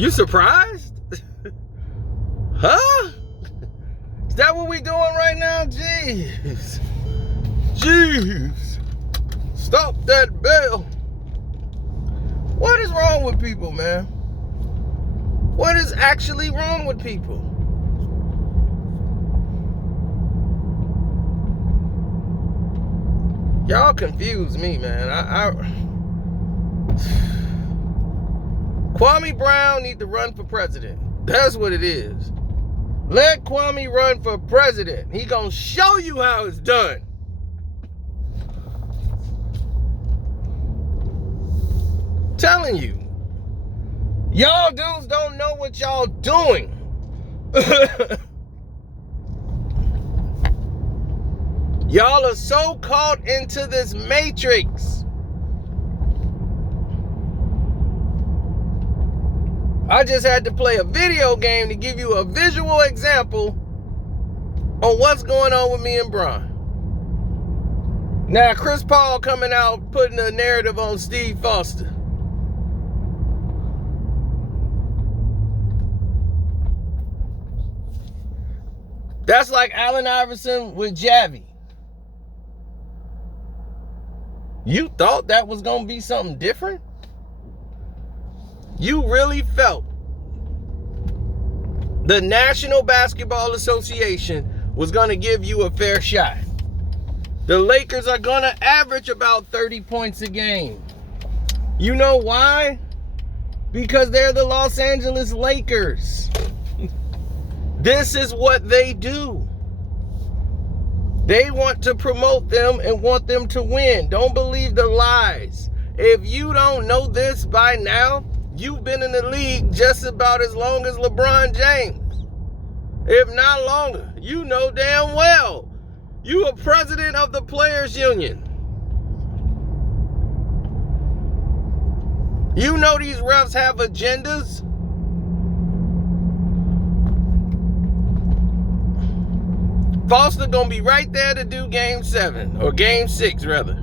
You surprised? Huh? Is that what we doing right now? Jeez. Jeez. Stop that bell. What is wrong with people, man? What is actually wrong with people? Y'all confuse me, man. Kwame Brown need to run for president. That's what it is. Let Kwame run for president. He gonna show you how it's done. Telling you. Y'all dudes don't know what y'all doing. Y'all are so caught into this matrix. I just had to play a video game to give you a visual example on what's going on with me and Bron. Now, Chris Paul coming out putting a narrative on Steve Foster. That's like Allen Iverson with Javi. You thought that was going to be something different? You really felt the National Basketball Association was going to give you a fair shot. The Lakers are going to average about 30 points a game. You know why? Because they're the Los Angeles Lakers. This is what they do. They want to promote them and want them to win. Don't believe the lies. If you don't know this by now, you've been in the league just about as long as LeBron James. If not longer. You know damn well. You are president of the Players Union. You know these refs have agendas. Foster gonna be right there to do game 7, or game 6 rather.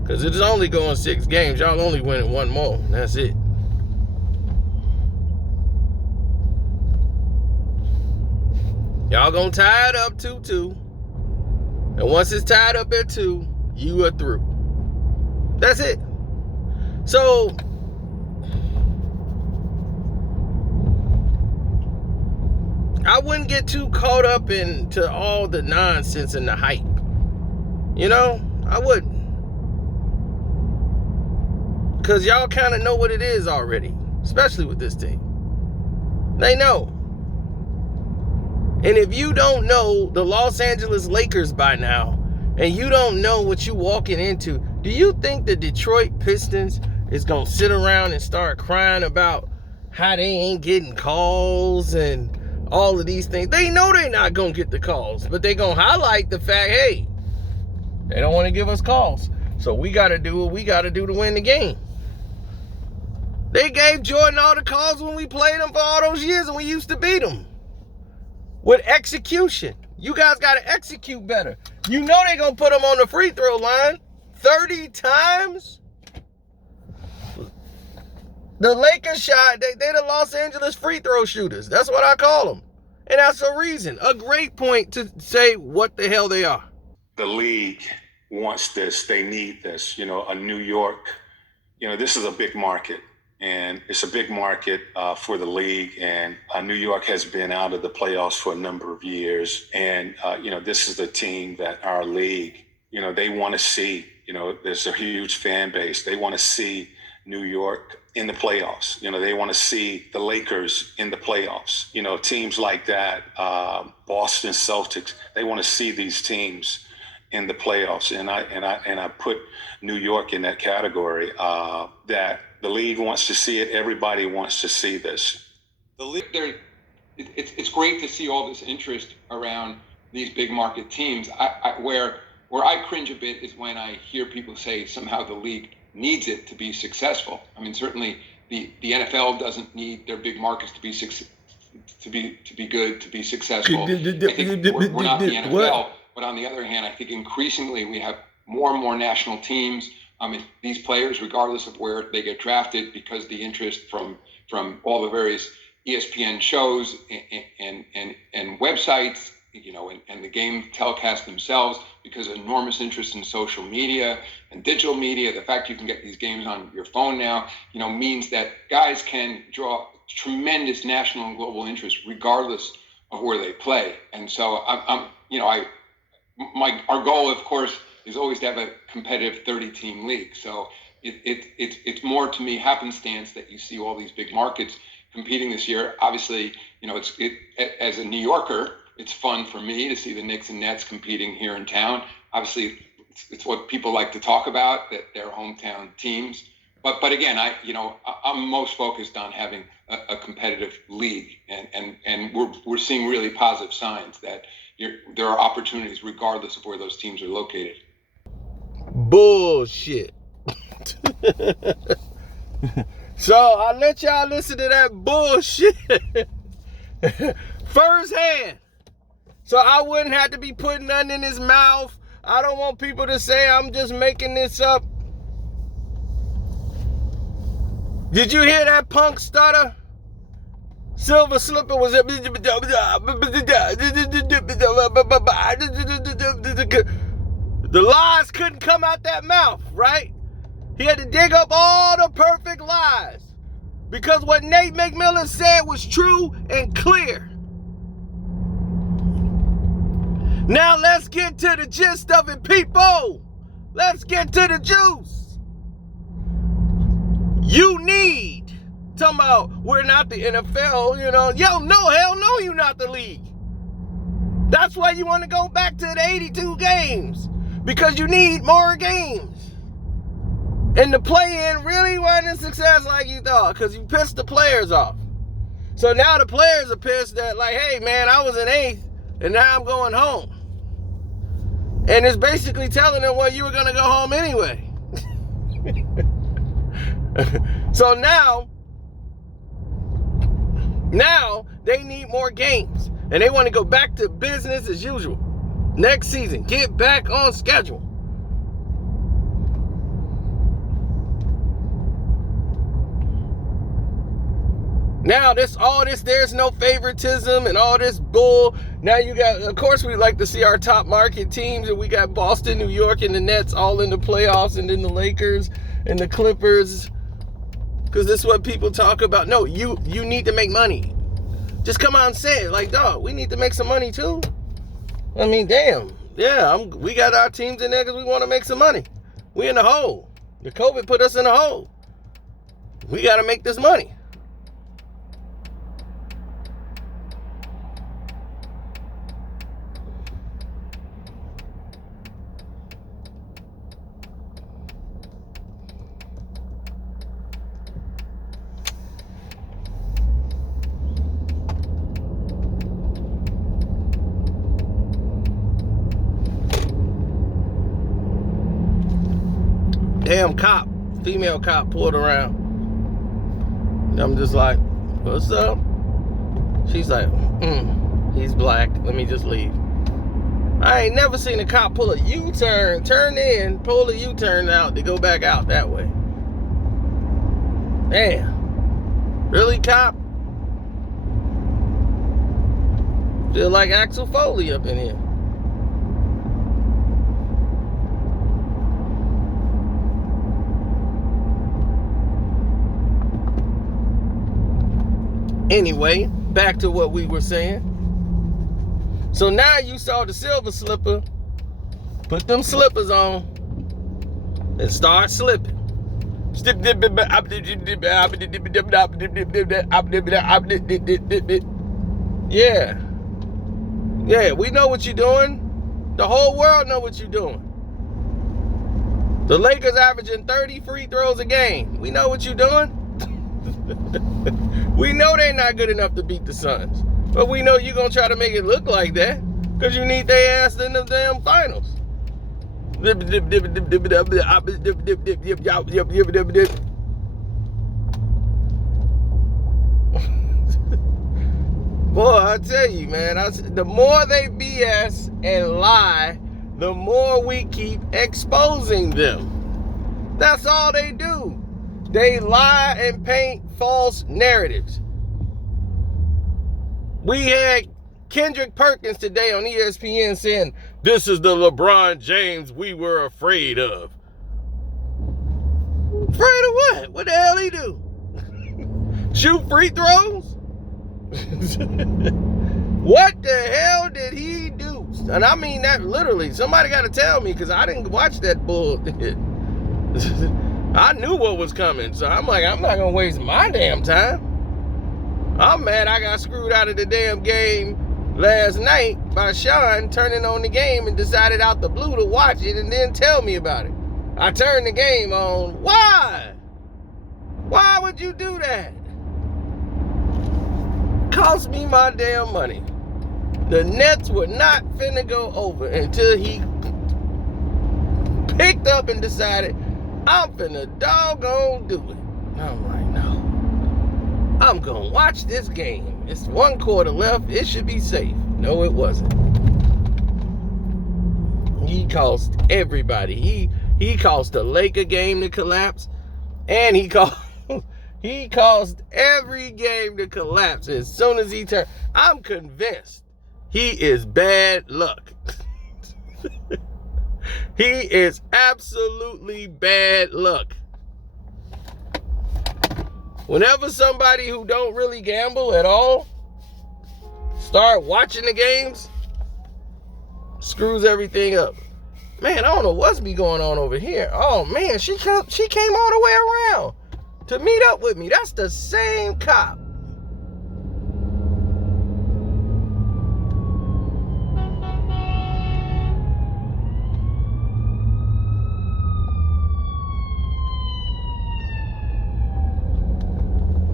Because it is only going 6 games. Y'all only winning 1 more. That's it. Y'all gonna tie it up 2-2. And once it's tied up at 2, you are through. That's it. So, I wouldn't get too caught up into all the nonsense and the hype. You know, I wouldn't. Because y'all kind of know what it is already. Especially with this team. They know. And if you don't know the Los Angeles Lakers by now, and you don't know what you're walking into, do you think the Detroit Pistons is going to sit around and start crying about how they ain't getting calls and all of these things? They know they're not going to get the calls, but they're going to highlight the fact, hey, they don't want to give us calls. So we got to do what we got to do to win the game. They gave Jordan all the calls when we played them for all those years and we used to beat them. With execution. You guys got to execute better. You know they're going to put them on the free throw line 30 times. The Lakers shot, they're the Los Angeles free throw shooters. That's what I call them. And that's a reason, a great point to say what the hell they are. The league wants this. They need this. You know, a New York, you know, this is a big market. And it's a big market for the league. And New York has been out of the playoffs for a number of years. And, you know, this is the team that our league, you know, they want to see. You know, there's a huge fan base. They want to see New York in the playoffs. You know, they want to see the Lakers in the playoffs. You know, teams like that, Boston Celtics, they want to see these teams in the playoffs. And I put New York in that category, that the league wants to see it. Everybody wants to see this. It's great to see all this interest around these big market teams. Where I cringe a bit is when I hear people say somehow the league needs it to be successful. I mean, certainly the NFL doesn't need their big markets to be good, to be successful. I think we're not the NFL, but on the other hand, I think increasingly we have more and more national teams, These players, regardless of where they get drafted, because the interest from all the various ESPN shows and websites, and the game telecasts themselves, because of enormous interest in social media and digital media, the fact you can get these games on your phone now, means that guys can draw tremendous national and global interest regardless of where they play. And so our goal, of course, is always to have a competitive 30-team league. So it's more, to me, happenstance that you see all these big markets competing this year. Obviously, as a New Yorker, it's fun for me to see the Knicks and Nets competing here in town. Obviously, it's what people like to talk about, that they're hometown teams. But again, I'm most focused on having a competitive league, and we're seeing really positive signs that there are opportunities regardless of where those teams are located. Bullshit. So I'll let y'all listen to that bullshit firsthand, so I wouldn't have to be putting nothing in his mouth. I don't want people to say I'm just making this up. Did you hear that punk stutter? Silver Slipper was the lies couldn't come out that mouth, right? He had to dig up all the perfect lies, because what Nate McMillan said was true and clear. Now let's get to the gist of it, people. Let's get to the juice. You need, talking about we're not the NFL, hell no, you're not the league. That's why you want to go back to the 82 games, because you need more games. And the play-in really wasn't a success like you thought, because you pissed the players off. So now the players are pissed that, like, hey, man, I was in 8th, and now I'm going home. And it's basically telling them, well, you were going to go home anyway. So now they need more games. And they want to go back to business as usual. Next season, get back on schedule. Now there's no favoritism and all this bull. Now you got, of course, we like to see our top market teams, and we got Boston, New York, and the Nets all in the playoffs, and then the Lakers and the Clippers, because this is what people talk about. No, you need to make money. Just come out and say it, like, dog, we need to make some money too. I mean, damn, yeah, we got our teams in there because we want to make some money. We in the hole. The COVID put us in the hole. We got to make this money. Damn cop, female cop pulled around. And I'm just like, what's up? She's like, he's black, let me just leave. I ain't never seen a cop pull a U-turn, turn in, pull a U-turn out to go back out that way. Damn. Really, cop? Feel like Axel Foley up in here. Anyway, back to what we were saying. So now you saw the Silver Slipper put them slippers on and start slipping. Yeah. Yeah, we know what you're doing. The whole world know what you're doing. The Lakers averaging 30 free throws a game. We know what you're doing. We know they're not good enough to beat the Suns. But we know you're going to try to make it look like that, because you need their ass in the damn finals. Boy, I tell you, man, the more they BS and lie, the more we keep exposing them. That's all they do. They lie and paint false narratives. We had Kendrick Perkins today on ESPN saying, this is the LeBron James we were afraid of. Afraid of what? What the hell he do? Shoot free throws? What the hell did he do? And I mean that literally. Somebody got to tell me, because I didn't watch that bull. I knew what was coming. So I'm like, I'm not going to waste my damn time. I'm mad I got screwed out of the damn game last night by Sean turning on the game and decided out the blue to watch it and then tell me about it. I turned the game on. Why? Why would you do that? Cost me my damn money. The Nets were not finna go over until he picked up and decided, I'm finna doggone do it. I'm like, no. I'm gonna watch this game. It's 1 quarter left. It should be safe. No, it wasn't. He caused everybody. He caused the Laker game to collapse, and he caused every game to collapse as soon as he turned. I'm convinced he is bad luck. He is absolutely bad luck. Whenever somebody who don't really gamble at all start watching the games, screws everything up. Man, I don't know what's be going on over here. Oh man, she came all the way around to meet up with me. That's the same cop.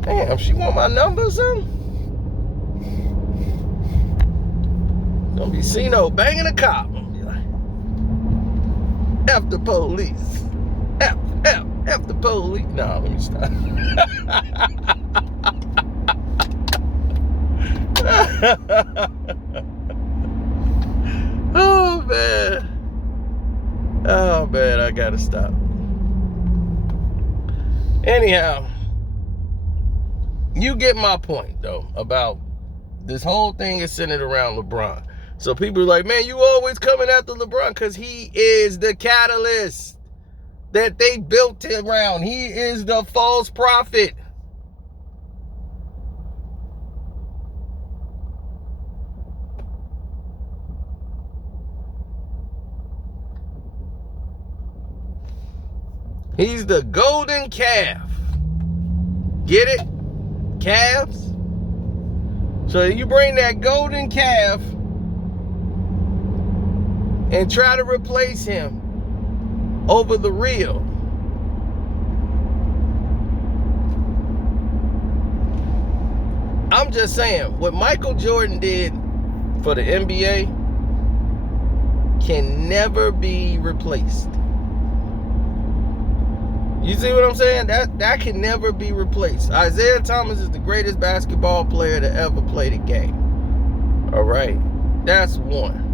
Damn, she want my number or something? Don't be seen no banging a cop. Be like, F the police. F the police. No, let me stop. Oh man, I gotta stop. Anyhow, you get my point though about this whole thing is centered around LeBron. So people are like, man, you always coming after LeBron because he is the catalyst that they built around. He is the false prophet. He's the golden calf. Get it? Calves? So you bring that golden calf and try to replace him over the real. I'm just saying, what Michael Jordan did for the NBA can never be replaced. You see what I'm saying? That can never be replaced. Isaiah Thomas is the greatest basketball player to ever play the game. All right? That's one.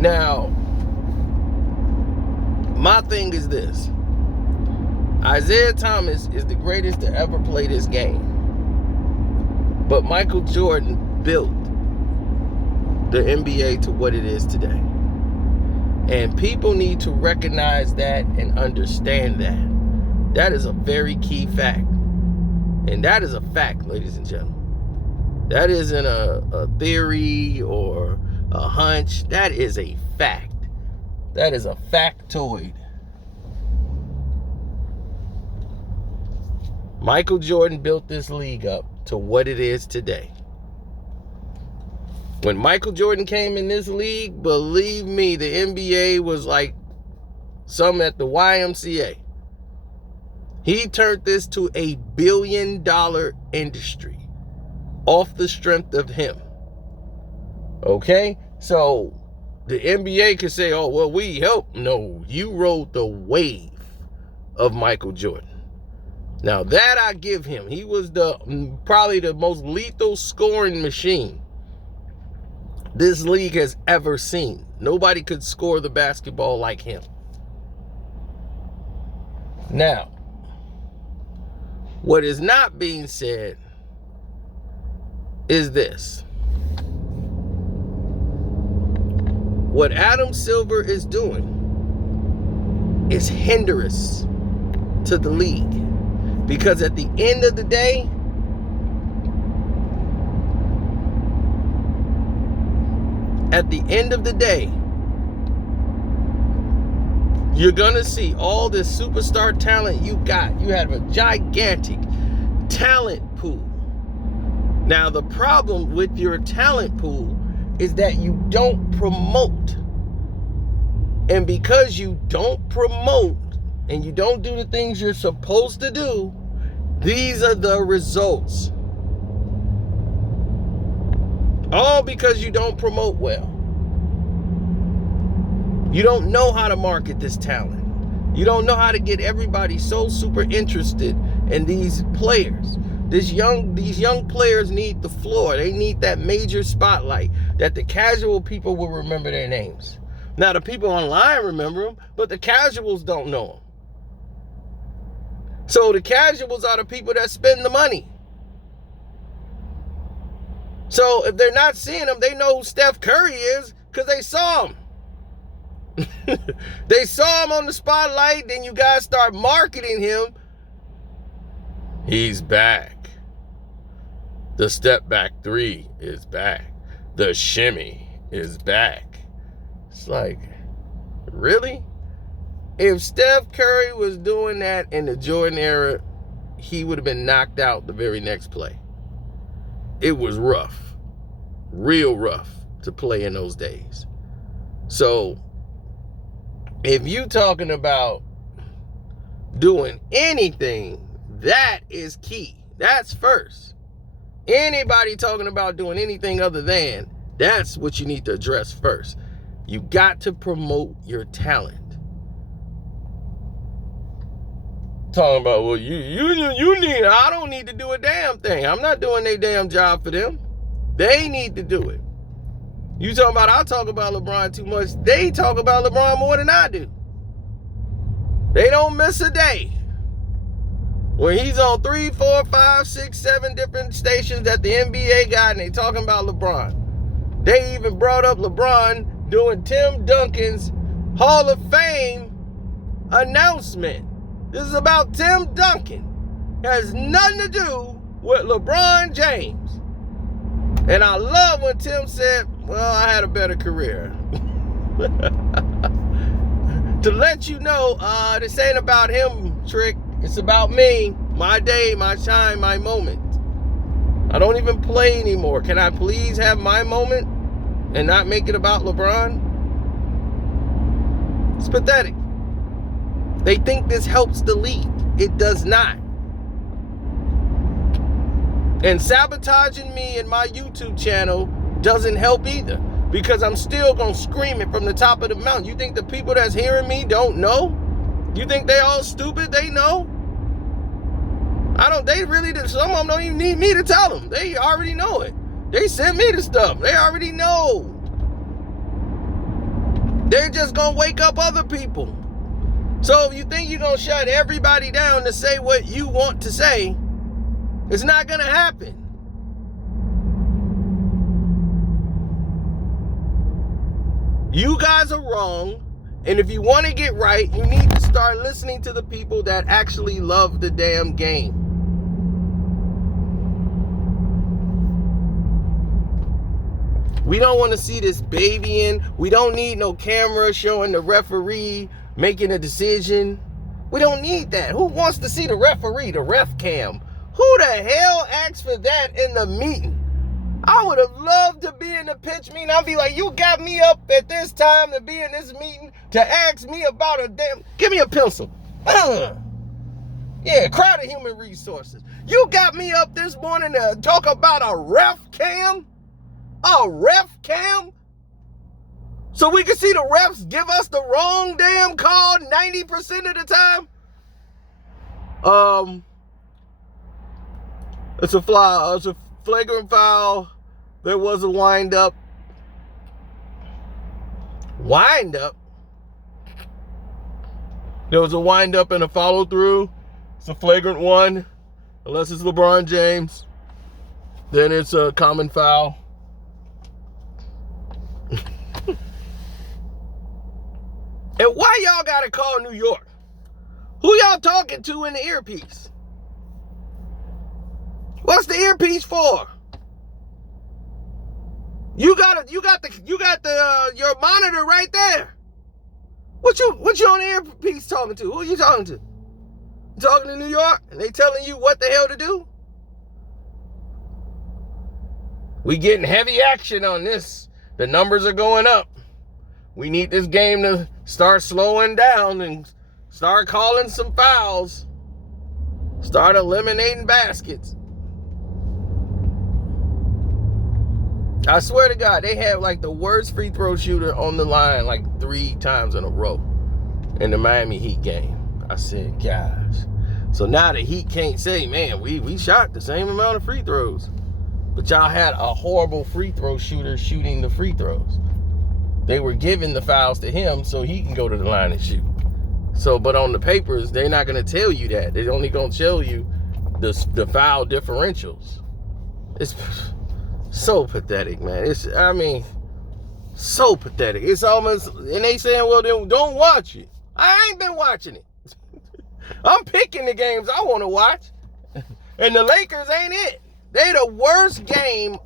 Now, my thing is this. Isaiah Thomas is the greatest to ever play this game. But Michael Jordan built the NBA to what it is today. And people need to recognize that and understand that. That is a very key fact. And that is a fact, ladies and gentlemen. That isn't a theory or a hunch. That is a fact. That is a factoid. Michael Jordan built this league up to what it is today. When Michael Jordan came in this league, believe me, the NBA was like some at the YMCA. He turned this to a $1 billion industry off the strength of him. Okay? So the NBA could say, oh, well, we helped. No, you rode the wave of Michael Jordan. Now that I give him. He was probably the most lethal scoring machine this league has ever seen. Nobody could score the basketball like him. Now, what is not being said is this. What Adam Silver is doing is hindrance to the league. Because at the end of the day, you're gonna see all this superstar talent you got. You have a gigantic talent pool. Now, the problem with your talent pool is that you don't promote. And because you don't promote and you don't do the things you're supposed to do, these are the results. All because you don't promote well. You don't know how to market this talent. You don't know how to get everybody so super interested in these players. These young players need the floor. They need that major spotlight that the casual people will remember their names. Now, the people online remember them, but the casuals don't know them. So the casuals are the people that spend the money. So if they're not seeing him, they know who Steph Curry is because they saw him. They saw him on the spotlight, then you guys start marketing him. He's back. The step back three is back. The shimmy is back. It's like, really? If Steph Curry was doing that in the Jordan era, he would have been knocked out the very next play. It was rough, real rough to play in those days. So if you talking about doing anything, that is key. That's first. Anybody talking about doing anything other than, that's what you need to address first. You got to promote your talent. Talking about, well, you need, I don't need to do a damn thing. I'm not doing their damn job for them. They need to do it. You talking about, I talk about LeBron too much. They talk about LeBron more than I do. They don't miss a day. When he's on 3, 4, 5, 6, 7 different stations that the NBA got and they talking about LeBron. They even brought up LeBron doing Tim Duncan's Hall of Fame announcement. This is about Tim Duncan. It has nothing to do with LeBron James. And I love when Tim said, well, I had a better career. To let you know, this ain't about him, Trick. It's about me, my day, my time, my moment. I don't even play anymore. Can I please have my moment and not make it about LeBron? It's pathetic. They think this helps the league. It does not. And sabotaging me and my YouTube channel doesn't help either, because I'm still going to scream it from the top of the mountain. You think the people that's hearing me don't know? You think they all stupid? They know. They really, some of them don't even need me to tell them. They already know it. They sent me the stuff. They already know. They're just going to wake up other people. So if you think you're going to shut everybody down to say what you want to say, it's not going to happen. You guys are wrong. And if you want to get right, you need to start listening to the people that actually love the damn game. We don't want to see this babying. We don't need no camera showing the referee making a decision. We don't need that. Who wants to see the referee, the ref cam? Who the hell asked for that in the meeting? I would have loved to be in the pitch meeting. I'd be like, you got me up at this time to be in this meeting to ask me about a damn... Give me a pencil. Yeah, crowded human resources. You got me up this morning to talk about a ref cam? A ref cam? So we can see the refs give us the wrong damn call 90% of the time? It's a flagrant foul. There was a wind up. wind up. There was a wind up and a follow through. It's a flagrant one, unless it's LeBron James. Then it's a common foul. And why y'all gotta call New York? Who y'all talking to in the earpiece? What's the earpiece for? You got your monitor right there. What you on the earpiece talking to? Who you talking to? You talking to New York and they telling you what the hell to do? We getting heavy action on this. The numbers are going up. We need this game to start slowing down and start calling some fouls. Start eliminating baskets. I swear to God, they have like the worst free throw shooter on the line like 3 times in a row in the Miami Heat game. I said, gosh. So now the Heat can't say, man, we shot the same amount of free throws. But y'all had a horrible free throw shooter shooting the free throws. They were giving the fouls to him so he can go to the line and shoot. So, but on the papers, they're not going to tell you that. They're only going to tell you the foul differentials. It's so pathetic, man. So pathetic. It's almost, and they saying, well, then don't watch it. I ain't been watching it. I'm picking the games I want to watch. And the Lakers ain't it. They the worst game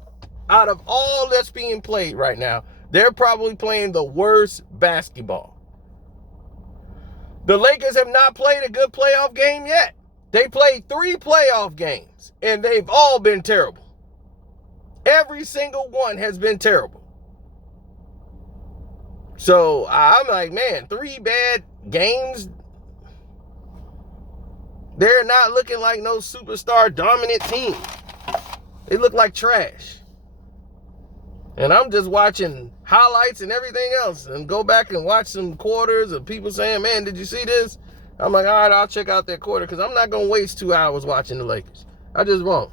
out of all that's being played right now. They're probably playing the worst basketball. The Lakers have not played a good playoff game yet. They played 3 playoff games, and they've all been terrible. Every single one has been terrible. So I'm like, man, 3 bad games. They're not looking like no superstar dominant team. They look like trash. And I'm just watching highlights and everything else and go back and watch some quarters of people saying, man, did you see this? I'm like, all right, I'll check out that quarter because I'm not going to waste 2 hours watching the Lakers. I just won't.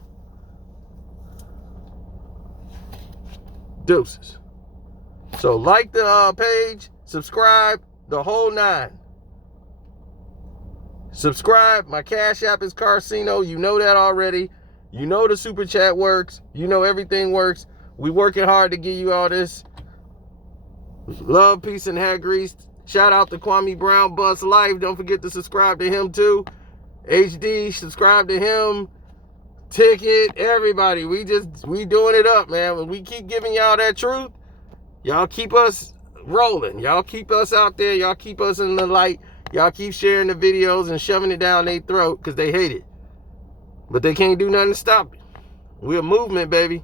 Deuces. So like the page, subscribe, the whole 9. Subscribe. My Cash App is Carcino. You know that already. You know the super chat works. You know everything works. We working hard to give you all this. Love, peace, and hair grease. Shout out to Kwame Brown, Buzz Life. Don't forget to subscribe to him too. HD, subscribe to him. Ticket, everybody. We doing it up, man. When we keep giving y'all that truth, y'all keep us rolling. Y'all keep us out there. Y'all keep us in the light. Y'all keep sharing the videos and shoving it down their throat because they hate it. But they can't do nothing to stop it. We're a movement, baby.